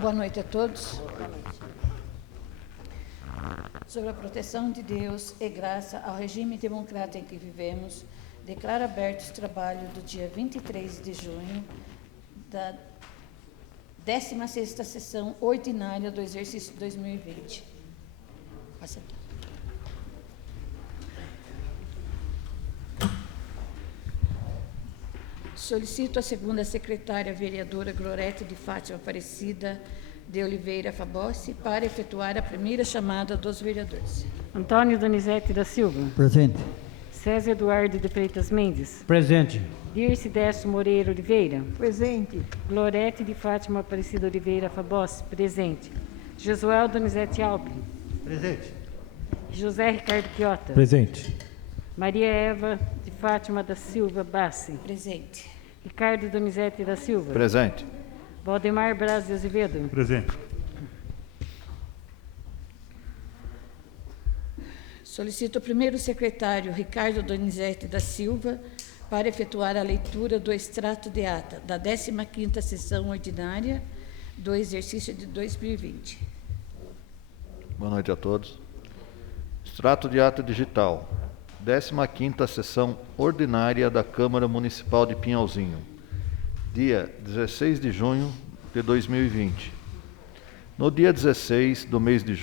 Boa noite a todos. Sobre a proteção de Deus e graça ao regime democrático em que vivemos, declaro abertos os trabalhos do dia 23 de junho da 16ª sessão ordinária do exercício 2020. Passa. Solicito a segunda secretária vereadora Glorete de Fátima Aparecida de Oliveira Fabossi para efetuar a primeira chamada dos vereadores. Antônio Donizete da Silva. Presente. César Eduardo de Freitas Mendes. Presente. Dirce Décio Moreira Oliveira. Presente. Glorete de Fátima Aparecida Oliveira Fabossi. Presente. Josuel Donizete Alpin. Presente. José Ricardo Quiota. Presente. Maria Eva de Fátima da Silva Bassi. Presente. Ricardo Donizete da Silva. Presente. Valdemar Braz de Azevedo. Presente. Solicito o primeiro secretário Ricardo Donizete da Silva para efetuar a leitura do extrato de ata da 15ª sessão ordinária do exercício de 2020. Boa noite a todos. Extrato de ata digital. 15ª sessão ordinária da Câmara Municipal de Pinhalzinho. Dia 16 de junho de 2020. No dia 16 do mês de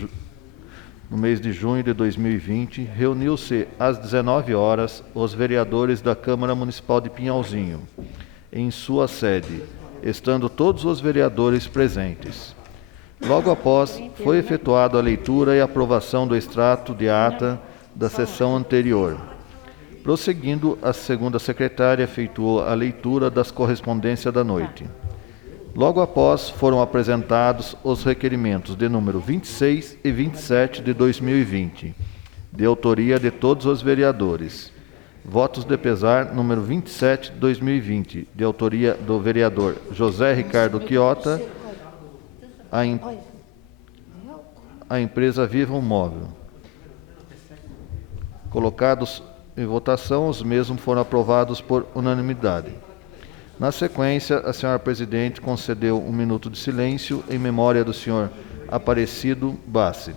junho de 2020, reuniu-se às 19 horas os vereadores da Câmara Municipal de Pinhalzinho, em sua sede, estando todos os vereadores presentes. Logo após, foi efetuada a leitura e aprovação do extrato de ata da sessão anterior. Prosseguindo, a segunda secretária efetuou a leitura das correspondências da noite. Logo após, foram apresentados os requerimentos de número 26 e 27 de 2020, de autoria de todos os vereadores. Votos de pesar número 27 de 2020, de autoria do vereador José Ricardo Quiota, a empresa Viva um Móvel. Colocados em votação, os mesmos foram aprovados por unanimidade. Na sequência, a senhora presidente concedeu 1 minuto de silêncio em memória do senhor Aparecido Bassi.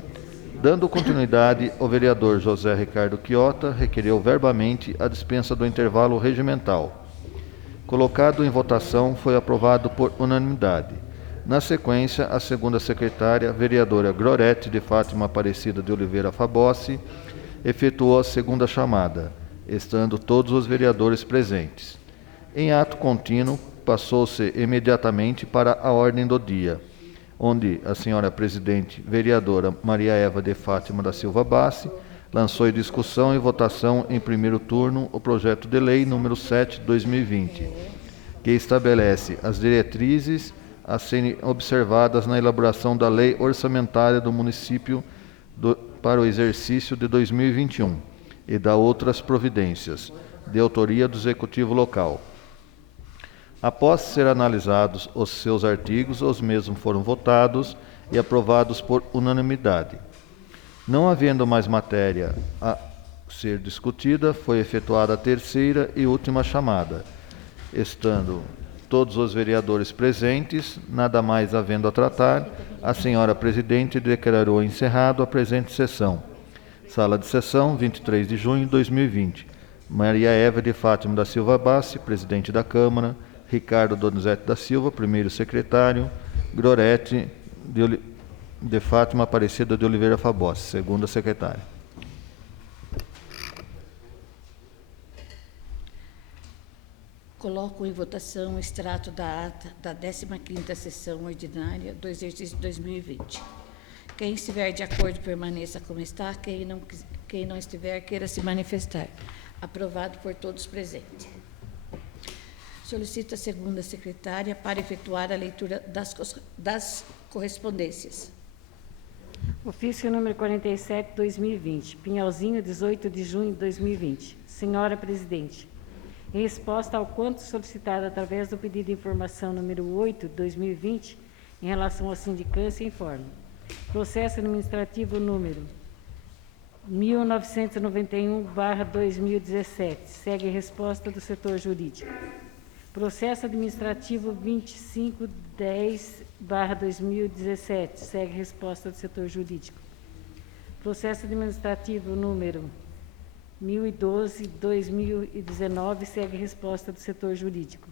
Dando continuidade, o vereador José Ricardo Quiota requereu verbamente a dispensa do intervalo regimental. Colocado em votação, foi aprovado por unanimidade. Na sequência, a segunda secretária, vereadora Glorete de Fátima Aparecida de Oliveira Fabossi, efetuou a segunda chamada, estando todos os vereadores presentes. Em ato contínuo, passou-se imediatamente para a ordem do dia, onde a senhora presidente, vereadora Maria Eva de Fátima da Silva Bassi, lançou em discussão e votação em primeiro turno o projeto de lei número 7 de 2020, que estabelece as diretrizes a serem observadas na elaboração da lei orçamentária do município para o exercício de 2021 e da outras providências, de autoria do Executivo Local. Após ser analisados os seus artigos, os mesmos foram votados e aprovados por unanimidade. Não havendo mais matéria a ser discutida, foi efetuada a terceira e última chamada. Estando todos os vereadores presentes, nada mais havendo a tratar, a senhora presidente declarou encerrado a presente sessão. Sala de sessão, 23 de junho de 2020. Maria Eva de Fátima da Silva Bassi, presidente da Câmara. Ricardo Donizete da Silva, primeiro secretário. Glorete de Fátima Aparecida de Oliveira Fabossi, segunda secretária. Coloco em votação o extrato da ata da 15ª sessão ordinária do exercício de 2020. Quem estiver de acordo, permaneça como está. Quem não estiver, queira se manifestar. Aprovado por todos presentes. Solicito a segunda secretária para efetuar a leitura das correspondências. Ofício número 47, 2020. Pinhalzinho, 18 de junho de 2020. Senhora presidente, em resposta ao quanto solicitado através do pedido de informação número 8, 2020, em relação à sindicância, informo. Processo administrativo número 1991/2017. Segue resposta do setor jurídico. Processo administrativo 2510/2017. Segue resposta do setor jurídico. Processo administrativo número 1012/2019. Segue resposta do setor jurídico.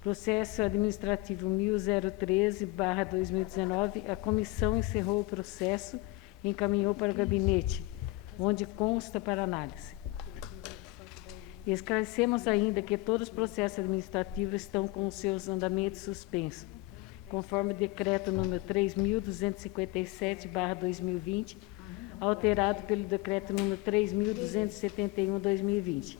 Processo administrativo 1013/2019. A comissão encerrou o processo e encaminhou para o gabinete, onde consta para análise. Esclarecemos ainda que todos os processos administrativos estão com os seus andamentos suspensos, conforme o decreto número 3.257/2020, alterado pelo decreto número 3.271/2020.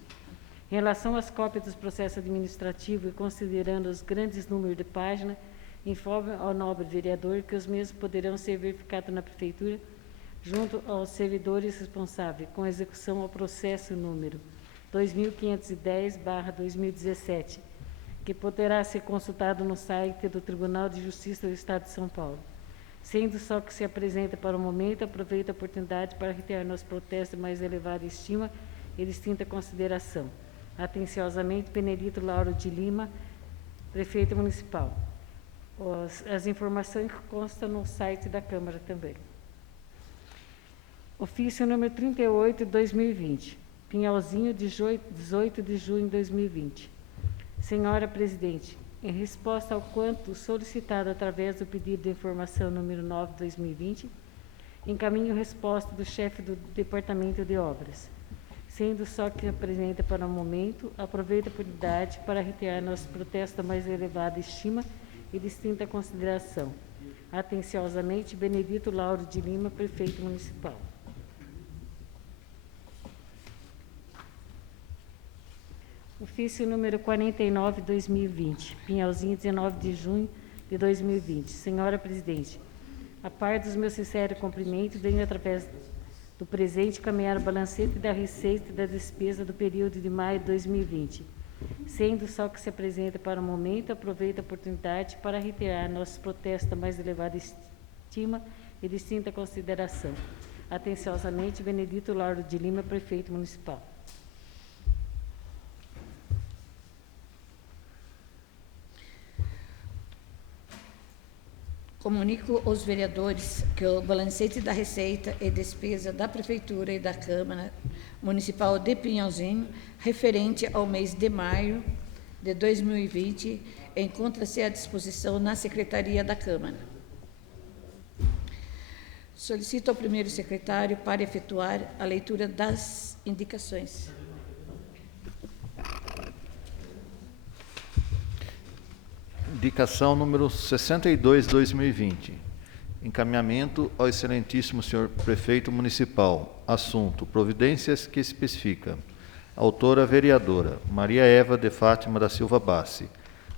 Em relação às cópias dos processos administrativos e considerando os grandes números de páginas, informe ao nobre vereador que os mesmos poderão ser verificados na Prefeitura, junto aos servidores responsáveis, com execução ao processo número 2510/2017, que poderá ser consultado no site do Tribunal de Justiça do Estado de São Paulo. Sendo só que se apresenta para o momento, aproveito a oportunidade para reiterar nosso protesto de mais elevada estima e distinta consideração. Atenciosamente, Benedito Lauro de Lima, Prefeito Municipal. As informações constam no site da Câmara também. Ofício número 38/2020. Pinhalzinho, 18 de junho de 2020. Senhora Presidente, em resposta ao quanto solicitado através do pedido de informação número 9/2020, encaminho resposta do chefe do Departamento de Obras. Sendo só que apresenta para o momento, aproveito a oportunidade para reiterar nosso protesto da mais elevada estima e distinta consideração. Atenciosamente, Benedito Lauro de Lima, Prefeito Municipal. Ofício número 49/2020, Pinhalzinho, 19 de junho de 2020. Senhora Presidente, a par dos meus sinceros cumprimentos, venho através do presente caminhar o balancete da receita e da despesa do período de maio de 2020. Sendo só que se apresenta para o momento, aproveito a oportunidade para reiterar nosso protesto da mais elevada estima e distinta consideração. Atenciosamente, Benedito Lauro de Lima, Prefeito Municipal. Comunico aos vereadores que o balancete da receita e despesa da Prefeitura e da Câmara Municipal de Pinhalzinho, referente ao mês de maio de 2020, encontra-se à disposição na Secretaria da Câmara. Solicito ao primeiro secretário para efetuar a leitura das indicações. Indicação número 62/2020. Encaminhamento ao excelentíssimo senhor Prefeito Municipal. Assunto: providências que especifica. Autora: vereadora Maria Eva de Fátima da Silva Bassi.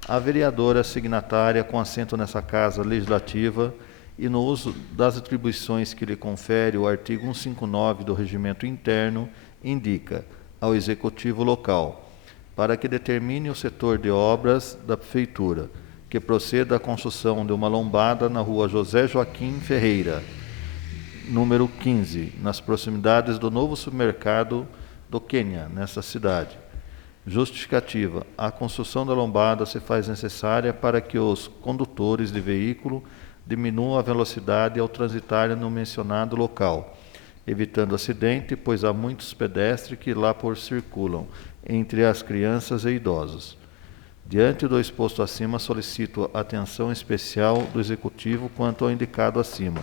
A vereadora signatária com assento nessa Casa Legislativa e no uso das atribuições que lhe confere o artigo 159 do Regimento Interno, indica ao Executivo Local para que determine o setor de obras da Prefeitura que proceda à construção de uma lombada na rua José Joaquim Ferreira, número 15, nas proximidades do novo supermercado do Quênia, nesta cidade. Justificativa: a construção da lombada se faz necessária para que os condutores de veículo diminuam a velocidade ao transitarem no mencionado local, evitando acidente, pois há muitos pedestres que lá por circulam, entre as crianças e idosos. Diante do exposto acima, solicito atenção especial do Executivo quanto ao indicado acima.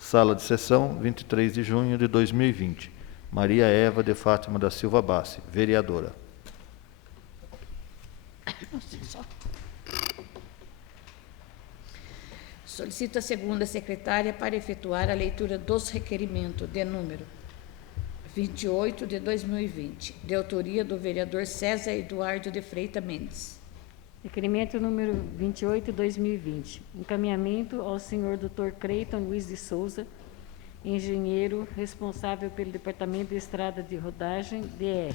Sala de sessão, 23 de junho de 2020. Maria Eva de Fátima da Silva Bassi, vereadora. Solicito a segunda secretária para efetuar a leitura dos requerimentos de número 28 de 2020, de autoria do vereador César Eduardo de Freitas Mendes. Requerimento número 28/2020. Encaminhamento ao senhor Dr. Creiton Luiz de Souza, engenheiro responsável pelo Departamento de Estrada de Rodagem, DR.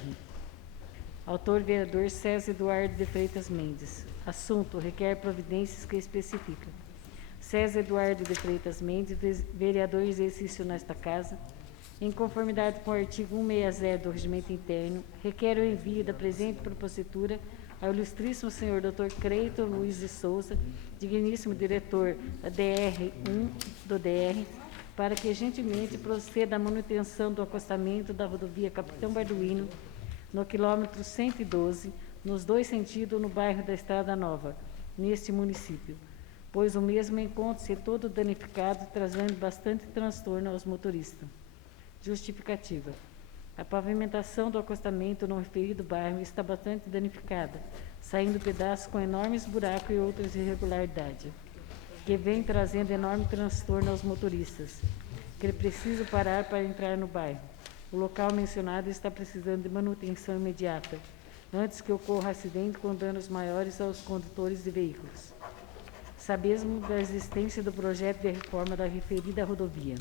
Autor vereador César Eduardo de Freitas Mendes. Assunto: requer providências que especifica. César Eduardo de Freitas Mendes, vereador em exercício nesta Casa, em conformidade com o artigo 160 do Regimento Interno, requer o envio da presente propositura ao ilustríssimo senhor Dr. Creito Luiz de Souza, digníssimo diretor da DR1 do DR, para que gentilmente proceda à manutenção do acostamento da rodovia Capitão Barduino, no quilômetro 112, nos dois sentidos no bairro da Estrada Nova, neste município, pois o mesmo encontra-se todo danificado, trazendo bastante transtorno aos motoristas. Justificativa. A pavimentação do acostamento no referido bairro está bastante danificada, saindo pedaços com enormes buracos e outras irregularidades, que vem trazendo enorme transtorno aos motoristas, que precisam parar para entrar no bairro. O local mencionado está precisando de manutenção imediata, antes que ocorra acidente com danos maiores aos condutores de veículos. Sabemos da existência do projeto de reforma da referida rodovia,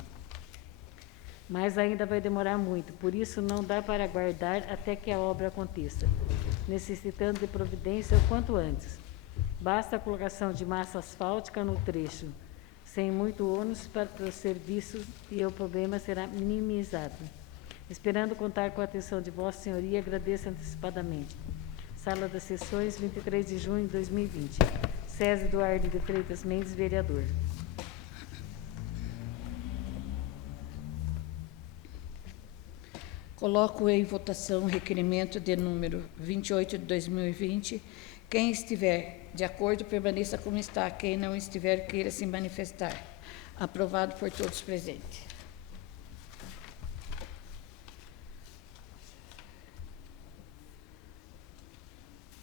mas ainda vai demorar muito, por isso não dá para aguardar até que a obra aconteça, necessitando de providência o quanto antes. Basta a colocação de massa asfáltica no trecho, sem muito ônus para os serviços, e o problema será minimizado. Esperando contar com a atenção de Vossa Senhoria, agradeço antecipadamente. Sala das Sessões, 23 de junho de 2020. César Eduardo de Freitas Mendes, vereador. Coloco em votação o requerimento de número 28 de 2020. Quem estiver de acordo, permaneça como está. Quem não estiver, queira se manifestar. Aprovado por todos presentes.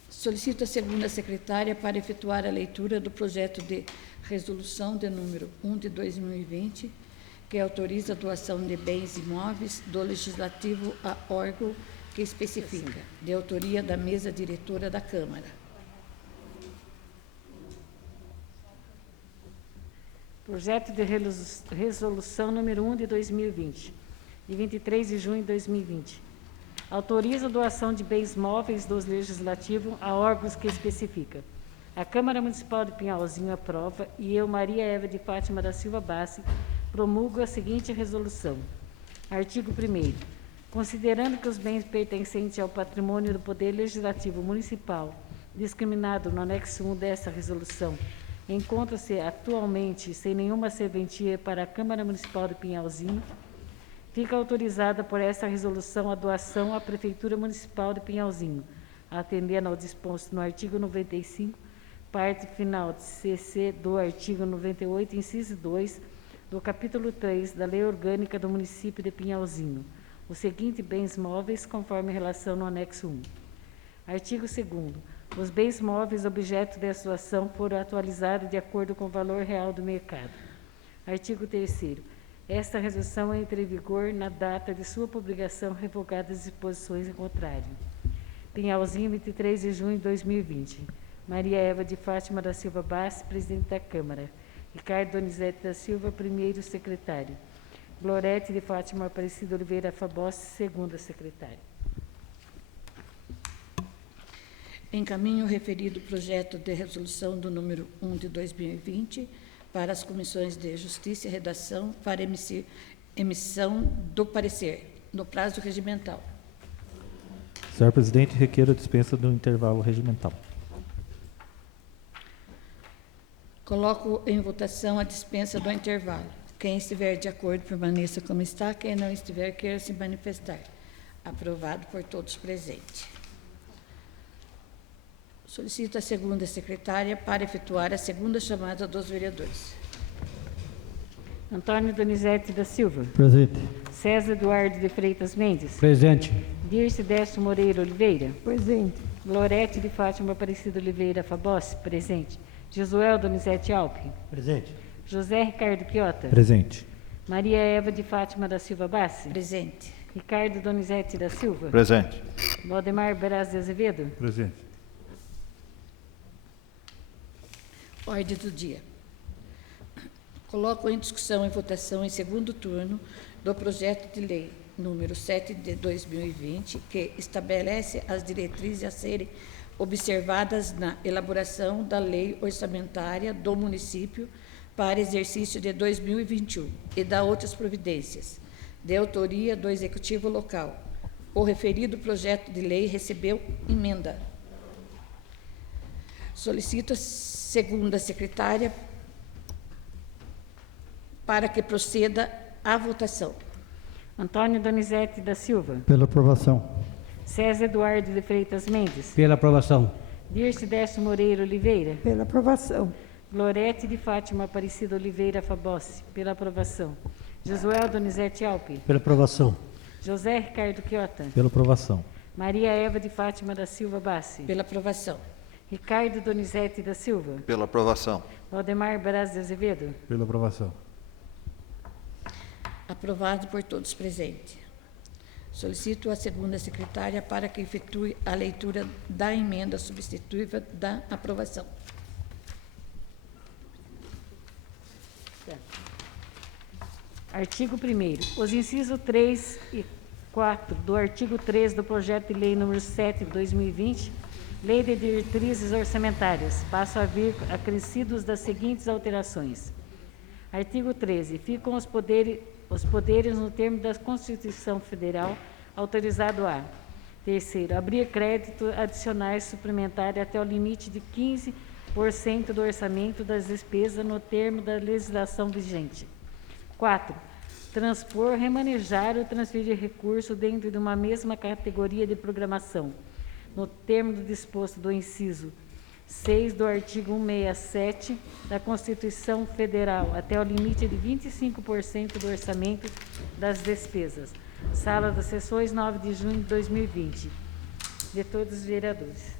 Solicito a segunda secretária para efetuar a leitura do projeto de resolução de número 1 de 2020, que autoriza a doação de bens imóveis do Legislativo a órgão que especifica, de autoria da mesa diretora da Câmara. Projeto de resolução número 1 de 2020, de 23 de junho de 2020. Autoriza a doação de bens móveis do Legislativo a órgãos que especifica. A Câmara Municipal de Pinhalzinho aprova e eu, Maria Eva de Fátima da Silva Bassi, promulgo a seguinte resolução. Artigo 1º. Considerando que os bens pertencentes ao patrimônio do Poder Legislativo Municipal, discriminado no anexo 1 desta resolução, encontra-se atualmente sem nenhuma serventia para a Câmara Municipal de Pinhalzinho, fica autorizada por esta resolução a doação à Prefeitura Municipal de Pinhalzinho, atendendo ao disposto no artigo 95, parte final de CC do artigo 98, inciso 2, do capítulo 3 da Lei Orgânica do Município de Pinhalzinho, os seguintes bens móveis conforme relação no anexo 1. Artigo 2º. Os bens móveis objeto desta doação foram atualizados de acordo com o valor real do mercado. Artigo 3º. Esta resolução entra em vigor na data de sua publicação, revogadas as disposições em contrário. Pinhalzinho, 23 de junho de 2020. Maria Eva de Fátima da Silva Bassi, presidente da Câmara. Ricardo Donizete da Silva, primeiro secretário. Glorete de Fátima Aparecida Oliveira Fabossi, segunda secretária. Encaminho o referido projeto de resolução do número 1 de 2020 para as comissões de Justiça e Redação para emissão do parecer, no prazo regimental. Senhor presidente, requeiro a dispensa do intervalo regimental. Coloco em votação a dispensa do intervalo. Quem estiver de acordo, permaneça como está. Quem não estiver, queira se manifestar. Aprovado por todos presentes. Solicito a segunda secretária para efetuar a segunda chamada dos vereadores. Antônio Donizete da Silva. Presente. César Eduardo de Freitas Mendes. Presente. Dirce Décio Moreira Oliveira. Presente. Glorete de Fátima Aparecida Oliveira Fabossi. Presente. Josuel Donizete Alpe. Presente. José Ricardo Quiota. Presente. Maria Eva de Fátima da Silva Bassi. Presente. Ricardo Donizete da Silva. Presente. Valdemar Braz de Azevedo. Presente. Ordem do dia. Coloco em discussão e votação em segundo turno do projeto de lei número 7 de 2020, que estabelece as diretrizes a serem observadas na elaboração da lei orçamentária do município para exercício de 2021 e da outras providências, de autoria do Executivo Local. O referido projeto de lei recebeu emenda. Solicito a segunda secretária para que proceda à votação. Antônio Donizete da Silva. Pela aprovação. César Eduardo de Freitas Mendes. Pela aprovação. Dirce Décio Moreira Oliveira. Pela aprovação. Glorete de Fátima Aparecida Oliveira Fabossi. Pela aprovação. Josuel Donizete Alpe. Pela aprovação. José Ricardo Chiota. Pela aprovação. Maria Eva de Fátima da Silva Bassi. Pela aprovação. Ricardo Donizete da Silva. Pela aprovação. Valdemar Braz de Azevedo. Pela aprovação. Aprovado por todos presentes. Solicito a segunda secretária para que efetue a leitura da emenda substitutiva da aprovação. Artigo 1º. Os incisos 3 e 4 do artigo 3 do projeto de lei número 7 de 2020, Lei de Diretrizes Orçamentárias, passam a vir acrescidos das seguintes alterações. Artigo 13. Ficam os poderes no termo da Constituição Federal, autorizado a: terceiro, abrir crédito adicionais suplementares até o limite de 15% do orçamento das despesas no termo da legislação vigente. 4. Transpor, remanejar ou transferir recurso dentro de uma mesma categoria de programação, no termo do disposto do inciso 6 do artigo 167 da Constituição Federal, até o limite de 25% do orçamento das despesas. Sala das Sessões, 9 de junho de 2020. De todos os vereadores.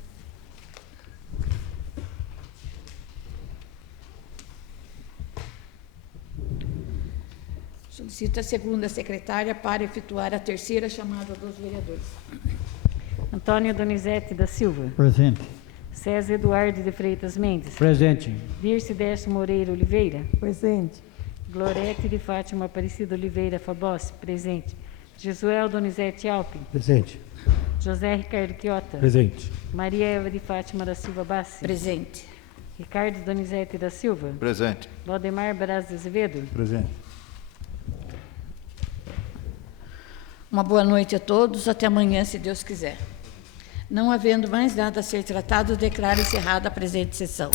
Solicito a segunda secretária para efetuar a terceira chamada dos vereadores. Antônio Donizete da Silva. Presente. César Eduardo de Freitas Mendes. Presente. Dirce Décio Moreira Oliveira. Presente. Glorete de Fátima Aparecida Oliveira Fabossi. Presente. Josuel Donizete Alpe. Presente. José Ricardo Chiota. Presente. Maria Eva de Fátima da Silva Bassi. Presente. Ricardo Donizete da Silva. Presente. Valdemar Braz de Azevedo. Presente. Uma boa noite a todos, até amanhã, se Deus quiser. Não havendo mais nada a ser tratado, declaro encerrada a presente sessão.